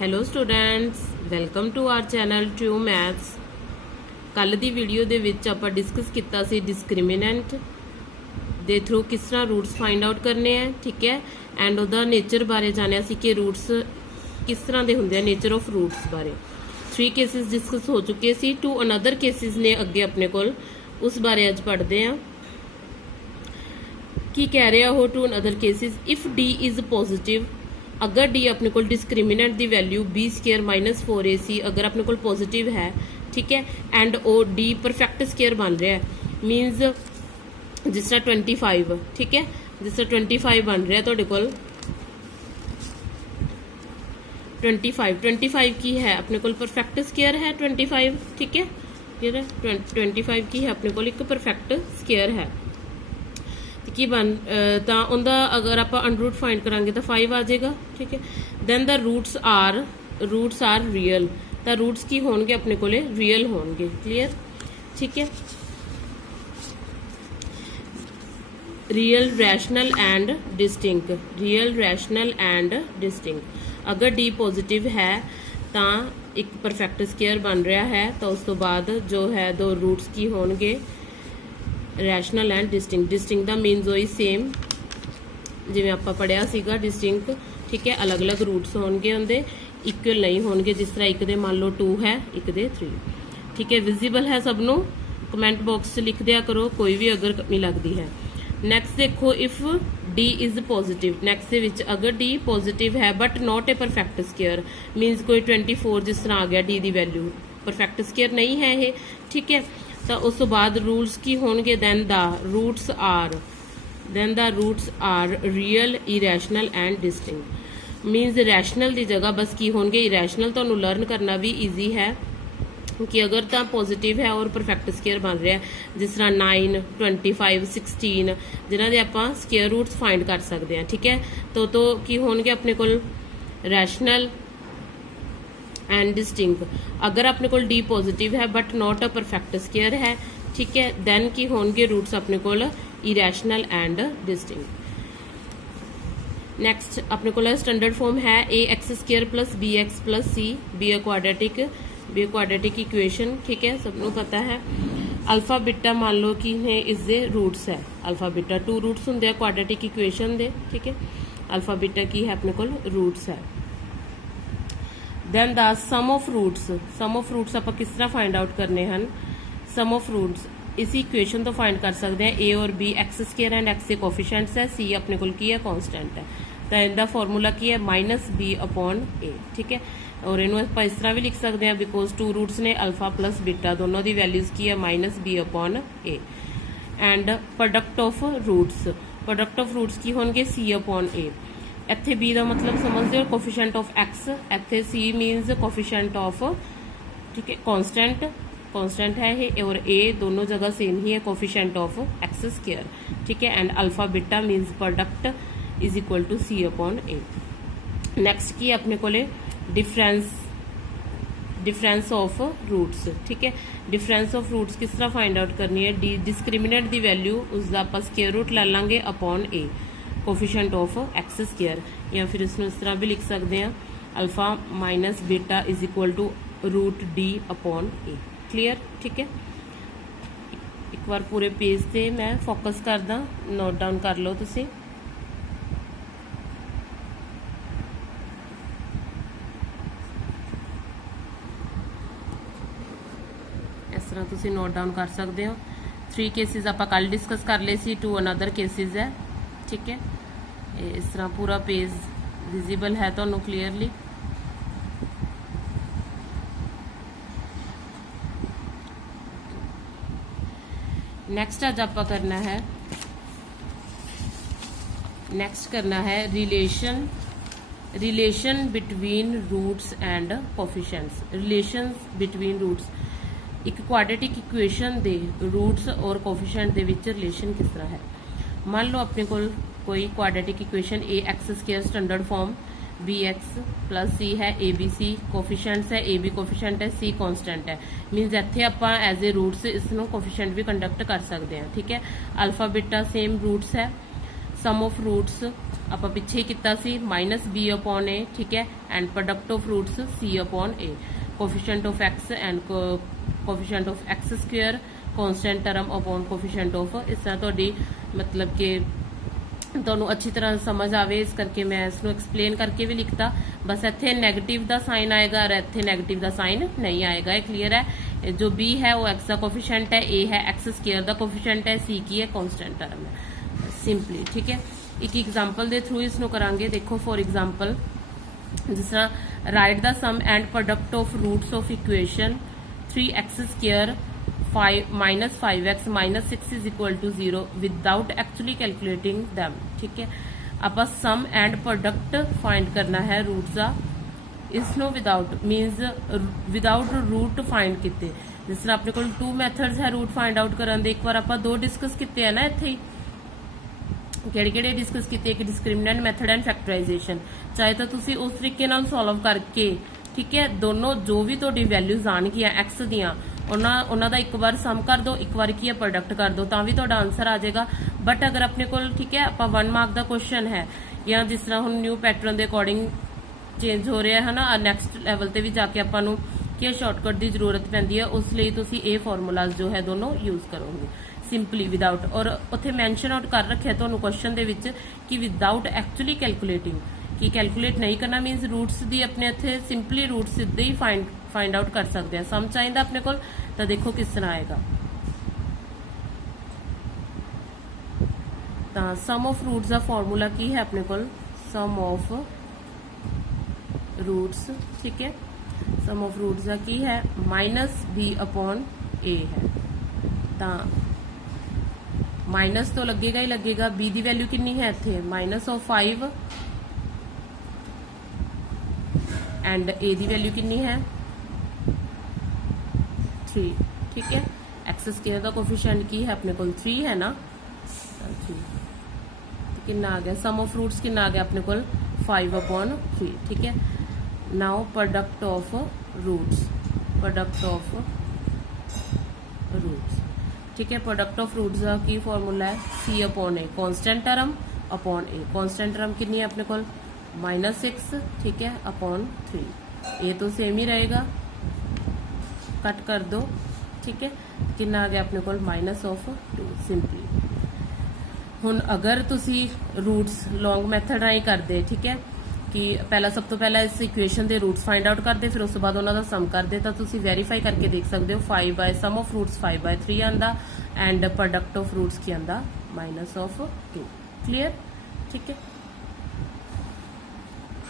Hello students, welcome to our channel to maths. ਕੱਲ ਦੀ video ਦੇ ਵਿੱਚ ਆਪਾਂ ਡਿਸਕਸ ਕੀਤਾ ਸੀ ਡਿਸਕ੍ਰਿਮੀਨੈਂਟ ਦੇ ਥਰੂ ਕਿਸ ਤਰ੍ਹਾਂ ਰੂਟਸ ਫਾਈਂਡ ਆਊਟ ਕਰਨੇ ਆ, ਠੀਕ ਹੈ। ਐਂਡ ਉਹਦਾ ਨੇਚਰ ਬਾਰੇ ਜਾਣਿਆ ਸੀ ਕਿ ਰੂਟਸ ਕਿਸ ਤਰ੍ਹਾਂ ਦੇ ਹੁੰਦੇ ਆ, ਨੇਚਰ ਆਫ ਰੂਟਸ ਬਾਰੇ 3 ਕੇਸਿਸ ਡਿਸਕਸ ਹੋ ਚੁੱਕੇ ਸੀ। 2 ਅਨਦਰ ਕੇਸਿਸ ਨੇ ਅੱਗੇ ਆਪਣੇ ਕੋਲ, ਉਸ ਬਾਰੇ ਅੱਜ ਪੜ੍ਹਦੇ ਆ। ਕੀ ਕਹਿ ਰਿਹਾ ਉਹ 2 another cases. If D is positive, अगर डी अपने को डिस्क्रिमिनेंट की value B square minus 4ac अगर अपने को पॉजिटिव है, ठीक है, एंड ओ डी परफेक्ट स्केयर बन रहा है, मीनस जिस तरह 25, ठीक है, जिस तरह 25 बन रहा है तो 25 की है अपने को परफेक्ट स्केयर है 25, ठीक है, ये 25 की है अपने को एक परफेक्ट स्केयर है की बन तो उनका अगर आप अंडर फाइंड करांगे तो 5 आ जाएगा, ठीक है। Then the roots are real, तो रूट्स की होंगे अपने को रियल होंगे, क्लियर, ठीक है। Real rational and distinct, real rational and distinct. अगर डी पॉजिटिव है तो एक परफेक्ट स्केयर बन रहा है, तो उस तो बाद जो है 2 रूट्स की होंगे रैशनल एंड डिस्टिंक्ट। डिस्टिंक्ट का मीनस वही सेम जिवें आपां पढ़िया सीगा डिस्टिंक्ट, ठीक है। अलग अलग रूट्स होंगे उनके, इक्वल नहीं होंगे, जिस तरह एक दे मान लो 2 है, एक दे 3, ठीक है। विजिबल है सबनों, कमेंट बॉक्स से लिख दिया करो कोई भी अगर कमी लगती है। नैक्सट देखो, if D is positive, next दे विच अगर डी पॉजिटिव है but not a perfect square, minus कोई 24 जिस तरह आ गया डी की वैल्यू परफेक्ट स्केयर नहीं है ये, ठीक है। तो उस तो बाद रूल्स की होंगे, then the roots are real irrational and distinct. Means rational की जगह बस की होंगे इरैशनल। तो लर्न करना भी ईजी है कि अगर तो पॉजिटिव है और परफेक्ट स्केयर बन रहा है, जिस तरह 9, 25, 16 जिन्हों के आप स्केयर रूट्स फाइंड कर सकते हैं, ठीक है। तो की होंगे अपने को रैशनल एंड डिस्टिंक्ट। अगर अपने को डी पॉजिटिव है but not a perfect square है, ठीक है, दैन की होंगे रूट्स अपने को इरैशनल एंड डिस्टिंक्ट। नैक्सट अपने को स्टैंडर्ड फॉर्म है a x square plus b x plus c, बी क्वाड्रेटिक इक्वेशन, ठीक है, सबनों पता है। अल्फा बीटा मान लो कि ने इसके रूट्स है, अल्फा बीटा 2 रूट्स होंगे क्वाड्रेटिक इक्वेशन दे, ठीक है। अल्फा बीटा की है अपने को रूट्स है। Then the sum of roots आप किस तरह फाइंड आउट करने हैं। सम ऑफ रूट्स इस इक्वेशन तो फाइंड कर सकते हैं, ए और B X square and X के कोफिशिएंट्स है, सी अपने को की है कॉन्स्टेंट है। तो इनका फॉर्मूला की है -b अपॉन ए, ठीक है। और इन्हों आप इस तरह भी लिख सकते हैं, बिकॉज 2 रूट्स ने अल्फा प्लस बीटा दोनों की वैल्यूज की है -b upon A. And product of roots की होंगे c अपॉन ए। इत्थे बी का मतलब समझते हो कोफिशिएंट ऑफ एक्स, इत्थे सी मीनस कोफिशिएंट ऑफ, ठीक है, कांस्टेंट है ये, और ए दोनों जगह सेम ही है, कोफिशिएंट ऑफ एक्स स्केयर, ठीक है। And alpha beta means product is equal to C upon A. Next की अपने को डिफरेंस ऑफ रूट्स, ठीक है। डिफरेंस ऑफ रूट्स किस तरह फाइंड आउट करनी है। डी डिस्क्रिमिनेंट की वैल्यू उसका आप स्केयर रूट ले लेंगे upon A, coefficient of X square, या फिर इसमें इस तरह भी लिख सकते हैं, alpha minus beta is equal to root D upon A, clear, ठीक है। एक बार पूरे पेज से मैं फोकस करदा, नोट डाउन कर लो तुसी। इस तरह तुसी नोट डाउन कर सकते हो। 3 केसिस आप कल डिस्कस कर ले सी, 2 अनदर केसिस है, ठीक है। इस तरह पूरा पेज विजिबल है तो क्लीयरली। नेक्स्ट आज आप करना है, relation between roots and coefficients. Relation between roots, एक क्वाड्रेटिक इक्वेशन दे रूट्स और कोफिशिएंट दे विच रिलेशन किस तरह है। मान लो अपने को कोई quadratic equation a x square standard form, b x plus c है, ए बी सी कोफिशिएंट्स है, ए बी कोफिशिएंट है, सी कॉन्स्टेंट है। मीनस इत्थे आपां एज ए रूट्स इसनों कोफिशिएंट भी कंडक्ट कर सकते हैं, ठीक है। अल्फा बीटा सेम रूट्स है, सम ऑफ रूट्स ਆਪਾਂ ਪਿੱਛੇ ਹੀ ਕੀਤਾ ਸੀ -b/a, ठीक है, and product of roots c/a, coefficient of x and coefficient of x square, constant term upon coefficient of, इस तरह ਤੁਹਾਡੀ मतलब कि ਤੁਹਾਨੂੰ ਅੱਛੀ ਤਰ੍ਹਾਂ ਸਮਝ ਆਵੇ ਇਸ ਕਰਕੇ ਮੈਂ ਇਸ ਨੂੰ ਐਕਸਪਲੇਨ ਕਰਕੇ ਵੀ ਲਿਖਤਾ। ਬਸ ਇੱਥੇ ਨੈਗੇਟਿਵ ਦਾ ਸਾਈਨ ਆਏਗਾ ਔਰ ਇੱਥੇ ਨੈਗੇਟਿਵ ਦਾ ਸਾਈਨ ਨਹੀਂ ਆਏਗਾ, ਇਹ ਕਲੀਅਰ ਹੈ। जो b है वो x का कोफिशिएंट है, a है x स्क्वायर का कोफिशिएंट है, c की है कॉन्स्टेंट टर्म है, सिंपली, ठीक है। एक एग्जाम्पल के थ्रू इसनों करांगे। देखो फॉर एग्जाम्पल जिस तरह write the sum and product of roots of equation 3x square -5x -6 is equal to 0 without actually calculating them, ठीक है। आप सम एंड प्रोडक्ट फाइंड करना है रूट्स का, इसनों without minus without root find किते। जिस तरह अपने को 2 मैथड्स है रूट फाइंड आउट करने दे, एक बार आप 2 डिस्कस किते है ना, इत्थे किहड़े डिस्कस किए, एक डिस्क्रिमिनेंट मैथड एंड फैक्टराइजेशन। चाहे तो तुसी उस तरीके नाल सॉल्व करके, ठीक है, दोनों जो भी तुहाडी वैल्यूज आणगियां एक्स दियां उन्हां दा एक बार सम कर दो, एक बार की है प्रोडक्ट कर दो, तां भी तुहाडा आंसर आ जाएगा। बट अगर अपने को, ठीक है, आप 1 मार्क का क्वेश्चन है या जिस तरह हुण न्यू पैटर्न के अकॉर्डिंग चेंज हो रहा है ना, नैक्सट लैवल ते भी जाके आपां नूं कि शॉर्टकट की जरूरत पैंदी है, उसलिए तुसी ये फॉर्मूलाज जो है दोनों यूज करोगे सिंपली विदाउट। और उत्थे मैंशन आउट कर रखे तुहानूं क्वेश्चन दे विच कि विदाउट एक्चुअली कैलकुलेटिंग, कि कैलकुलेट नहीं करना मीनस रूट्स दी अपने इत्थे सिंपली रूट सीधे ही फाइंड आउट कर सकते हैं। सम चाहिए अपने को तो देखो किस तरह आएगा। तो सम ऑफ रूट्स का फॉर्मूला की है अपने को, सम ऑफ रूट्स, ठीक है, सम ऑफ रूट्स का की है -b/a है। तो माइनस तो लगेगा ही लगेगा, b की वैल्यू कितनी है इत्थे -5 एंड a की वैल्यू कितनी है 3, ठीक है। एक्स स्क्वायर का कोफिशिएंट की है अपने को 3 है ना, 3 तो कितना आ गया, सम ऑफ रूट्स कितना आ गया अपने को 5/3, ठीक है। Now product of roots, product of roots, ठीक है। प्रोडक्ट ऑफ रूट्स का की फॉर्मूला है c/a, constant term upon a, constant term कितनी है अपने को -6, ठीक है, अपॉन 3, a तो सेम ही रहेगा, कट कर दो, ठीक है। कितना आ गया अपने को -2 सिंपली। हुण अगर तुसी रूट्स लॉन्ग मैथड राही करदे, ठीक है, कि पहला सब तो पहला इस इक्वेशन के रूट्स फाइंड आउट करते, फिर उस बाद उन्हों का सम करते, तो तुसी वेरीफाई करके देख सकते हो 5 सम ऑफ रूट्स 5/3 आंदा एंड प्रोडक्ट ऑफ रूट्स की आंदा -2, क्लीयर, ठीक है।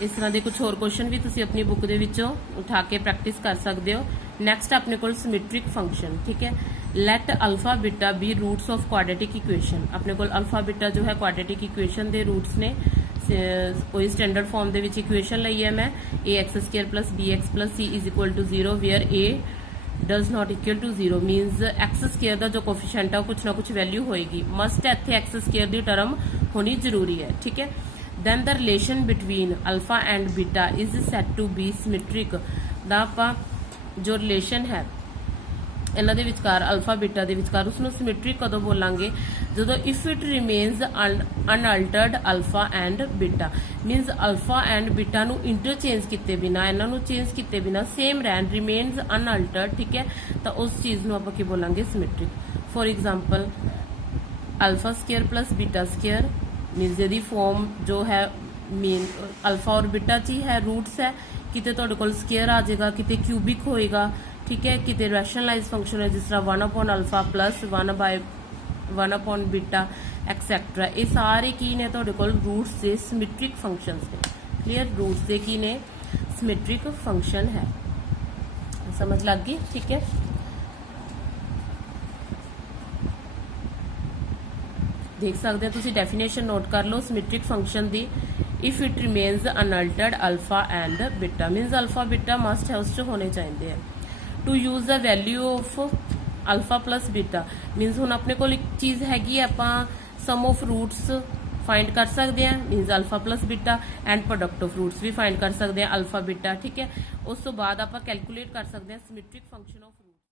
इस तरह के कुछ होर क्वेश्चन भी तुसी अपनी बुक के विचों उठा के प्रैक्टिस कर सकते हो। नैक्सट अपने को सिमेट्रिक फंक्शन, ठीक है। Let alpha beta be roots of quadratic equation, अपने को अल्फा बीटा जो है क्वाड्रेटिक इक्वेशन के रूट्स ने, कोई स्टैंडर्ड फॉर्म के इक्वेशन ली है मैं ax² + bx + c is equal to 0 where a does not equal to 0 means x² का जो कोफिशिएंट है कुछ ना कुछ वैल्यू होएगी, मस्ट इत्थे x² की टर्म होनी जरूरी है, ठीक है। Then the relation between alpha and beta is set to be symmetric. दा आपां जो रिलेशन है इन्हां दे विचकार अल्फा बीटा दे विचकार उसनूं सिमेट्रिक कदों बोलांगे, जदों if it remains unaltered alpha and beta, minus alpha and beta नूं इंटरचेंज किते बिना, इन्हां नूं चेंज किते बिना सेम रहन, रिमेन्स अनअल्टर्ड, ठीक है, तो उस चीज़ नूं आपां की बोलांगे सिमेट्रिक। फॉर एग्जाम्पल α² + β² मीनस यदि फॉर्म जो है मेन अल्फा और बीटा च ही है, रूट्स है, किते तुहाडे कोल स्केयर आ जाएगा, किते क्यूबिक होएगा, ठीक है, किते रैशनलाइज फंक्शन है जिस तरह 1/α + 1/β एक्सैक्ट्रा, ये सारे की ने तुहाडे कोल रूट्स से सिमेट्रिक फंक्शंस ने, क्लियर, रूट्स से की ने सिमेट्रिक फंक्शन है, समझ लग गई, ठीक है। देख सकते हो तुसी डेफिनेशन नोट कर लो सिमेट्रिक फंक्शन दी, if it remains unaltered alpha and beta, minus alpha beta must है उस होने चाहिए हैं। To use the value of alpha + beta minus हुण अपने को एक चीज़ हैगी आपां सम ऑफ रूट्स फाइंड कर सकते हैं, means alpha + beta and product of roots भी फाइंड कर सकते हैं अल्फा बीटा, ठीक है। उस तो बाद आपां कैलकुलेट कर सकते हैं सिमेट्रिक फंक्शन ऑफ